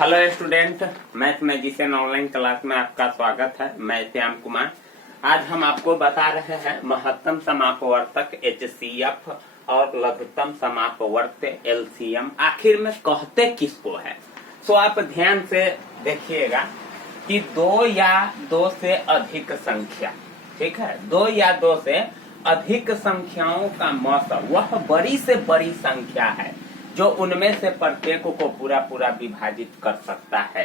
Hello student, math magician online class में आपका स्वागत है। मैं श्याम कुमार। आज हम आपको बता रहे हैं महत्तम समापवर्तक HCF और लघुत्तम समापवर्तक LCM आखिर में कहते किसको है। तो आप ध्यान से देखिएगा कि दो या दो से अधिक संख्या, ठीक है, दो या दो से अधिक संख्याओं का मौसम वह बड़ी से बड़ी संख्या है जो उनमें से प्रत्येक को पूरा पूरा विभाजित कर सकता है।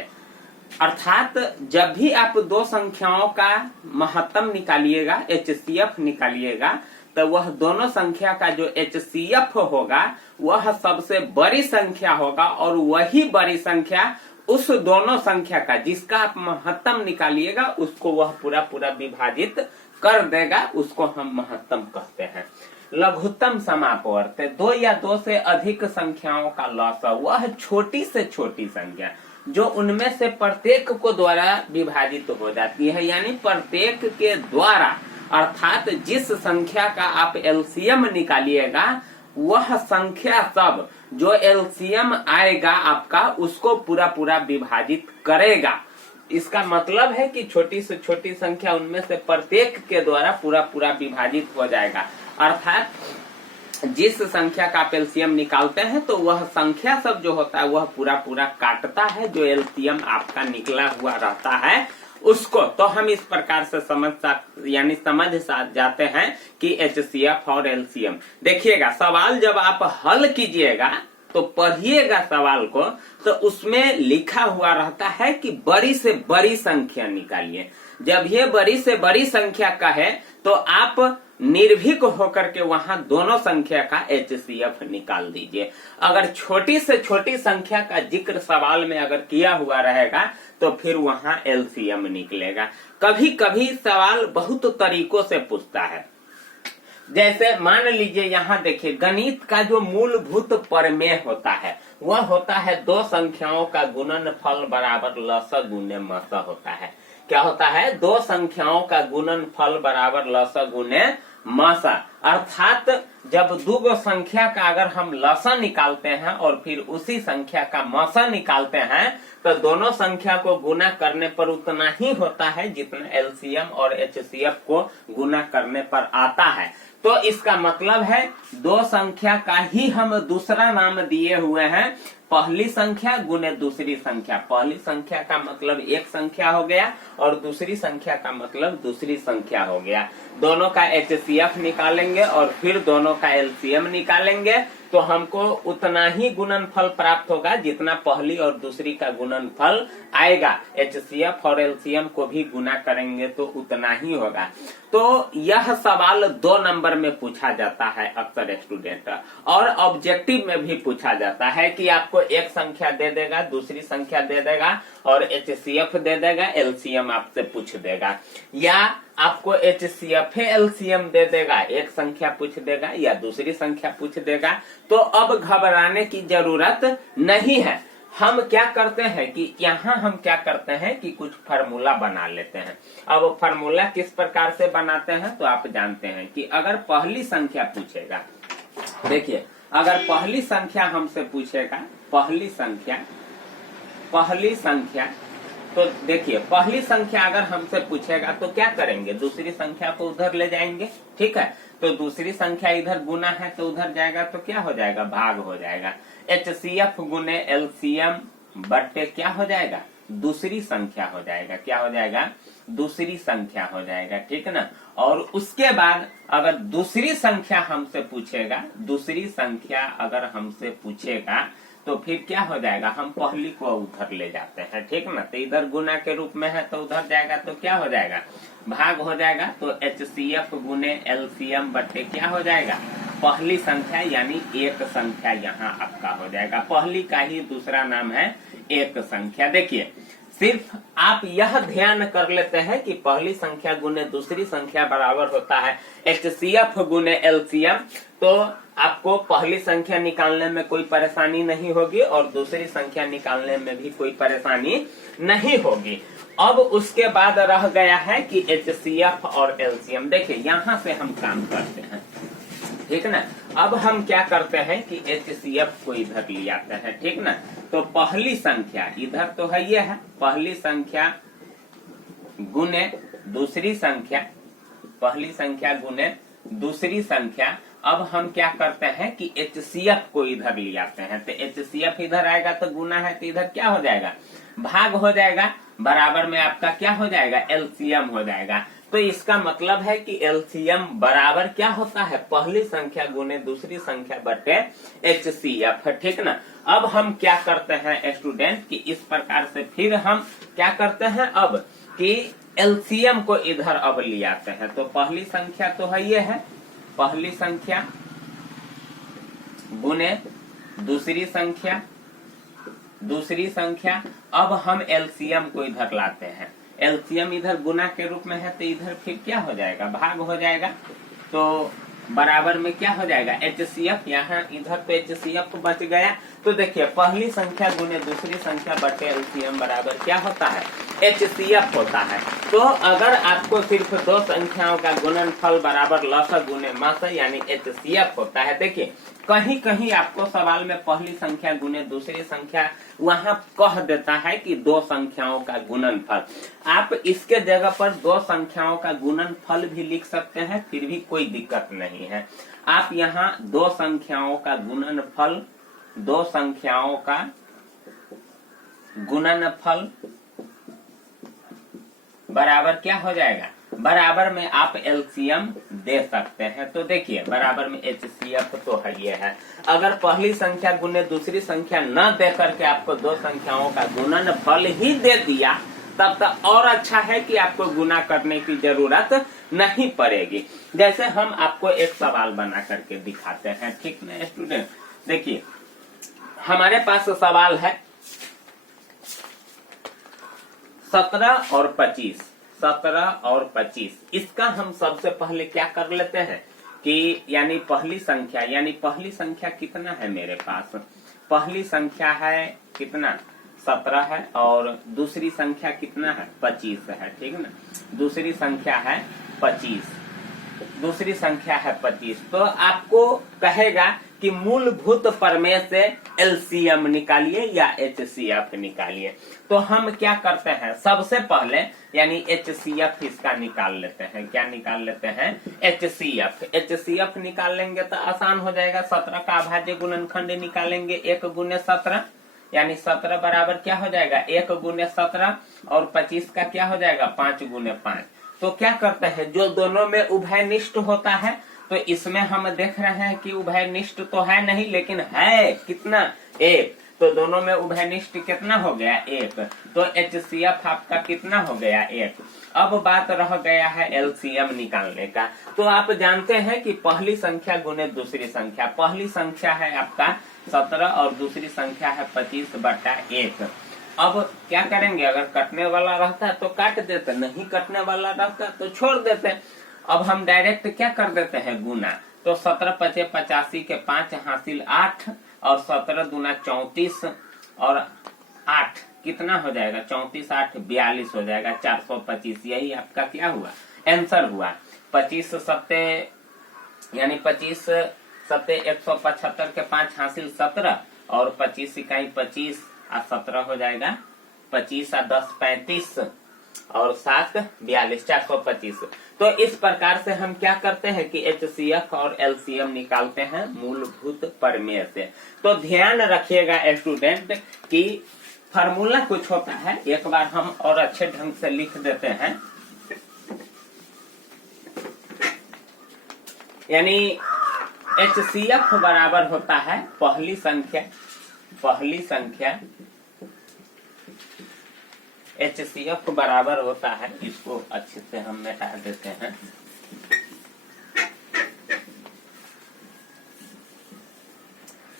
अर्थात जब भी आप दो संख्याओं का महत्तम निकालिएगा, HCF निकालिएगा, तो वह दोनों संख्या का जो HCF होगा वह सबसे बड़ी संख्या होगा और वही बड़ी संख्या उस दोनों संख्या का जिसका आप महत्तम निकालिएगा उसको वह पूरा पूरा विभाजित कर देगा। उसको हम महत्तम कहते हैं। लघुत्तम समापवर्तक दो या दो से अधिक संख्याओं का लॉसव वह छोटी से छोटी संख्या जो उनमें से प्रत्येक को द्वारा विभाजित हो जाती है, यानी प्रत्येक के द्वारा, अर्थात जिस संख्या का आप LCM निकालिएगा वह संख्या सब जो LCM आएगा आपका उसको पूरा पूरा विभाजित करेगा। इसका मतलब है कि छोटी से छोटी संख्या उनमें से प्रत्येक के द्वारा पूरा पूरा विभाजित हो जाएगा। अर्थात जिस संख्या का आप LCM निकालते हैं तो वह संख्या सब जो होता है वह पूरा पूरा काटता है जो LCM आपका निकला हुआ रहता है उसको। तो हम इस प्रकार से समझ जाते हैं कि HCF और LCM। देखिएगा, सवाल जब आप हल कीजिएगा तो पढ़िएगा सवाल को, तो उसमें लिखा हुआ रहता है कि बड़ी से बड़ी संख्या निकालिए। जब ये बड़ी से बड़ी संख्या का है तो आप निर्भीक होकर के वहां दोनों संख्या का HCF निकाल दीजिए। अगर छोटी से छोटी संख्या का जिक्र सवाल में अगर किया हुआ रहेगा तो फिर वहां LCM निकलेगा। कभी कभी सवाल बहुत तरीकों से पूछता है। जैसे मान लीजिए यहाँ देखिए, गणित का जो मूलभूत प्रमेय होता है वह होता है दो संख्याओं का गुणनफल बराबर लस गुने मस होता है। क्या होता है? दो संख्याओं का गुणनफल बराबर लस गुने मस। अर्थात जब दो संख्या का अगर हम लसा निकालते हैं और फिर उसी संख्या का मसा निकालते हैं तो दोनों संख्या को गुना करने पर उतना ही होता है जितना LCM और HCF को गुना करने पर आता है। तो इसका मतलब है दो संख्या का ही हम दूसरा नाम दिए हुए हैं पहली संख्या गुने दूसरी संख्या। पहली संख्या का मतलब एक संख्या हो गया और दूसरी संख्या का मतलब दूसरी संख्या हो गया। दोनों का HCF निकालेंगे और फिर दोनों का LCM निकालेंगे तो हमको उतना ही गुणनफल प्राप्त होगा जितना पहली और दूसरी का गुणनफल आएगा। HCF और LCM को भी गुना करेंगे तो उतना ही होगा। तो यह सवाल 2 नंबर में पूछा जाता है अक्सर स्टूडेंट, और ऑब्जेक्टिव में भी पूछा जाता है कि आपको एक संख्या दे देगा, दूसरी संख्या दे देगा और HCF दे देगा, LCM आपसे पूछ देगा, या आपको HCF LCM दे देगा, एक संख्या पूछ देगा या दूसरी संख्या पूछ देगा। तो अब घबराने की जरूरत नहीं है। हम क्या करते हैं कि यहाँ हम क्या करते हैं कि कुछ फार्मूला बना लेते हैं। अब फार्मूला किस प्रकार से बनाते हैं तो आप जानते हैं कि अगर पहली संख्या पूछेगा, देखिए अगर पहली संख्या हमसे पूछेगा, पहली संख्या तो देखिए पहली संख्या अगर हमसे पूछेगा तो क्या करेंगे, दूसरी संख्या को उधर ले जाएंगे, ठीक है। तो दूसरी संख्या इधर गुना है तो उधर जाएगा तो क्या हो जाएगा, भाग हो जाएगा। HCF गुने LCM बट्टे क्या हो जाएगा, दूसरी संख्या हो जाएगा। क्या हो जाएगा, दूसरी संख्या हो जाएगा, ठीक है ना। और उसके बाद अगर दूसरी संख्या हमसे पूछेगा, दूसरी संख्या अगर हमसे पूछेगा तो फिर क्या हो जाएगा, हम पहली को उधर ले जाते हैं, ठीक ना। तो इधर गुना के रूप में है तो उधर जाएगा तो क्या हो जाएगा, भाग हो जाएगा। तो HCF गुने LCM बट्टे क्या हो जाएगा, पहली संख्या यानी एक संख्या यहाँ आपका हो जाएगा। पहली का ही दूसरा नाम है एक संख्या। देखिए सिर्फ आप यह ध्यान कर लेते हैं कि पहली संख्या गुने दूसरी संख्या बराबर होता है HCF गुने LCM, तो आपको पहली संख्या निकालने में कोई परेशानी नहीं होगी और दूसरी संख्या निकालने में भी कोई परेशानी नहीं होगी। अब उसके बाद रह गया है कि HCF और LCM। देखिए यहाँ से हम काम करते हैं। ठीक ना। अब हम क्या करते हैं कि HCF को इधर ले आते हैं, ठीक ना। तो पहली संख्या इधर तो है, ये है पहली संख्या गुने दूसरी संख्या, पहली संख्या गुने दूसरी संख्या। अब हम क्या करते हैं कि HCF को इधर ले आते हैं। तो HCF इधर आएगा तो गुना है, तो इधर क्या हो जाएगा, भाग हो जाएगा, बराबर में आपका क्या हो जाएगा, LCM हो जाएगा। तो इसका मतलब है कि LCM बराबर क्या होता है, पहली संख्या गुने दूसरी संख्या बटे HCF, ठीक ना। अब हम क्या करते हैं स्टूडेंट कि इस प्रकार से फिर हम क्या करते हैं अब कि LCM को इधर अब ले आते हैं। तो पहली संख्या तो है, ये है पहली संख्या गुने दूसरी संख्या, दूसरी संख्या। अब हम LCM को इधर लाते हैं, LCM इधर गुना के रूप में है, तो इधर फिर क्या हो जाएगा, भाग हो जाएगा। तो बराबर में क्या हो जाएगा, HCF, यहाँ इधर तो HCF बच गया। तो देखिए पहली संख्या गुने दूसरी संख्या बटे LCM बराबर क्या होता है, HCF होता है। तो अगर आपको सिर्फ दो संख्याओं का गुणनफल बराबर लसा गुने मासा यानी HCF होता है, देखिए कहीं कहीं आपको सवाल में पहली संख्या गुने दूसरी संख्या वहां कह देता है कि दो संख्याओं का गुणनफल। आप इसके जगह पर दो संख्याओं का गुणनफल भी लिख सकते हैं, फिर भी कोई दिक्कत नहीं है। आप यहाँ दो संख्याओं का गुणनफल, दो संख्याओं का गुणनफल बराबर क्या हो जाएगा, बराबर में आप LCM दे सकते हैं। तो देखिए बराबर में HCF तो है, ये है। अगर पहली संख्या गुने दूसरी संख्या न दे करके आपको दो संख्याओं का गुणनफल ही दे दिया, तब तक और अच्छा है कि आपको गुना करने की जरूरत नहीं पड़ेगी। जैसे हम आपको एक सवाल बना करके दिखाते हैं, ठीक ना स्टूडेंट। देखिए हमारे पास सवाल है 17 और 25, 17 और 25। इसका हम सबसे पहले क्या कर लेते हैं कि यानी पहली संख्या कितना है मेरे पास, पहली संख्या है कितना 17 है और दूसरी संख्या कितना है 25 है, ठीक ना। दूसरी संख्या है 25, दूसरी संख्या है 25। तो आपको कहेगा कि मूलभूत प्रमेय से LCM निकालिए या HCF निकालिए। तो हम क्या करते हैं, सबसे पहले यानी HCF इसका निकाल लेते हैं। क्या निकाल लेते हैं, HCF निकाल लेंगे तो आसान हो जाएगा। 17 का अभाज्य गुणनखंड निकालेंगे 1 गुने 17, यानी 17 बराबर क्या हो जाएगा 1 गुने 17, और 25 का क्या हो जाएगा 5 गुने 5। तो क्या करते हैं, जो दोनों में उभयनिष्ठ होता है, तो इसमें हम देख रहे हैं कि उभयनिष्ठ तो है नहीं, लेकिन है कितना 1। तो दोनों में उभयनिष्ठ कितना हो गया 1। तो HCF आपका कितना हो गया 1। अब बात रह गया है LCM निकालने का। तो आप जानते हैं कि पहली संख्या गुने दूसरी संख्या, पहली संख्या है आपका 17 और दूसरी संख्या है 25/1। अब क्या करेंगे, अगर कटने वाला रहता तो काट देते, नहीं कटने वाला रहता तो छोड़ देते। अब हम डायरेक्ट क्या कर देते हैं, गुना। तो 17 × 5 = 85 के 5 हासिल 8 और 17 दूना 34 और 8 कितना हो जाएगा 34 8 42 हो जाएगा 425। यही आपका क्या हुआ, आंसर हुआ। 25 सत्ते यानी 25 सत्ते 175 के 5 हासिल 17 और 25 इकाई 25 और 17 हो जाएगा 25 और 10 35 और 7 42 425। तो इस प्रकार से हम क्या करते हैं कि HCF और LCM निकालते हैं मूलभूत प्रमेय से। तो ध्यान रखिएगा स्टूडेंट कि फार्मूला कुछ होता है, एक बार हम और अच्छे ढंग से लिख देते हैं। यानी HCF बराबर होता है पहली संख्या HCF बराबर होता है, इसको अच्छे से हम मिटा देते हैं।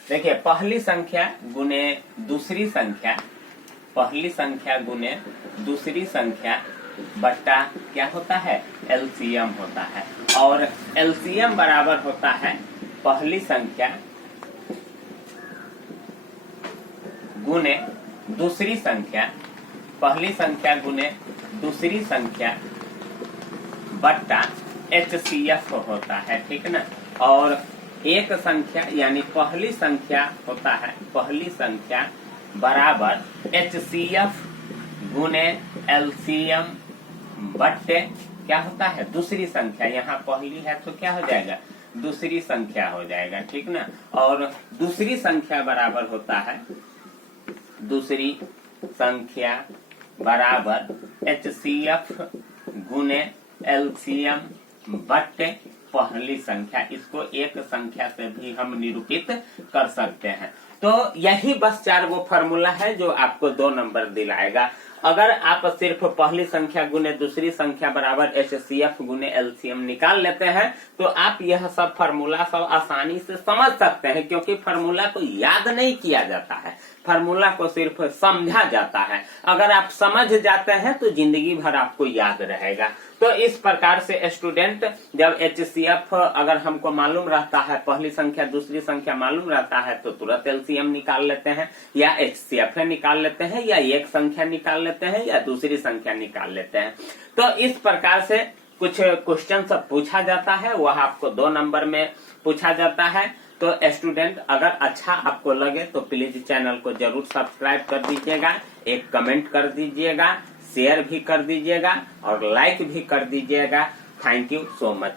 देखिए पहली संख्या गुने दूसरी संख्या, पहली संख्या गुने दूसरी संख्या बट्टा क्या होता है LCM होता है। और LCM बराबर होता है पहली संख्या गुने दूसरी संख्या, पहली संख्या गुने दूसरी संख्या बट्टा HCF होता है, ठीक ना। और एक संख्या यानी पहली संख्या होता है, पहली संख्या बराबर HCF गुने LCM बट्टे क्या होता है दूसरी संख्या। यहाँ पहली है तो क्या हो जाएगा दूसरी संख्या हो जाएगा, ठीक ना। और दूसरी संख्या बराबर होता है, दूसरी संख्या बराबर HCF गुने LCM बट्टे पहली संख्या। इसको एक संख्या से भी हम निरूपित कर सकते हैं। तो यही बस 4 वो फॉर्मूला है जो आपको 2 नंबर दिलाएगा। अगर आप सिर्फ पहली संख्या गुने दूसरी संख्या बराबर HCF गुने LCM निकाल लेते हैं तो आप यह सब फॉर्मूला सब आसानी से समझ सकते हैं, क्योंकि फॉर्मूला को याद नहीं किया जाता है, फॉर्मूला को सिर्फ समझा जाता है। अगर आप समझ जाते हैं तो जिंदगी भर आपको याद रहेगा। तो इस प्रकार से स्टूडेंट जब HCF अगर हमको मालूम रहता है, पहली संख्या दूसरी संख्या मालूम रहता है तो तुरंत LCM निकाल लेते हैं या HCF निकाल लेते हैं या एक संख्या निकाल लेते हैं या दूसरी संख्या निकाल लेते हैं। तो इस प्रकार से कुछ क्वेश्चन सब पूछा जाता है, वह आपको 2 नंबर में पूछा जाता है। तो स्टूडेंट अगर अच्छा आपको लगे तो प्लीज चैनल को जरूर सब्सक्राइब कर दीजिएगा, एक कमेंट कर दीजिएगा, शेयर भी कर दीजिएगा और लाइक भी कर दीजिएगा। Thank you so much.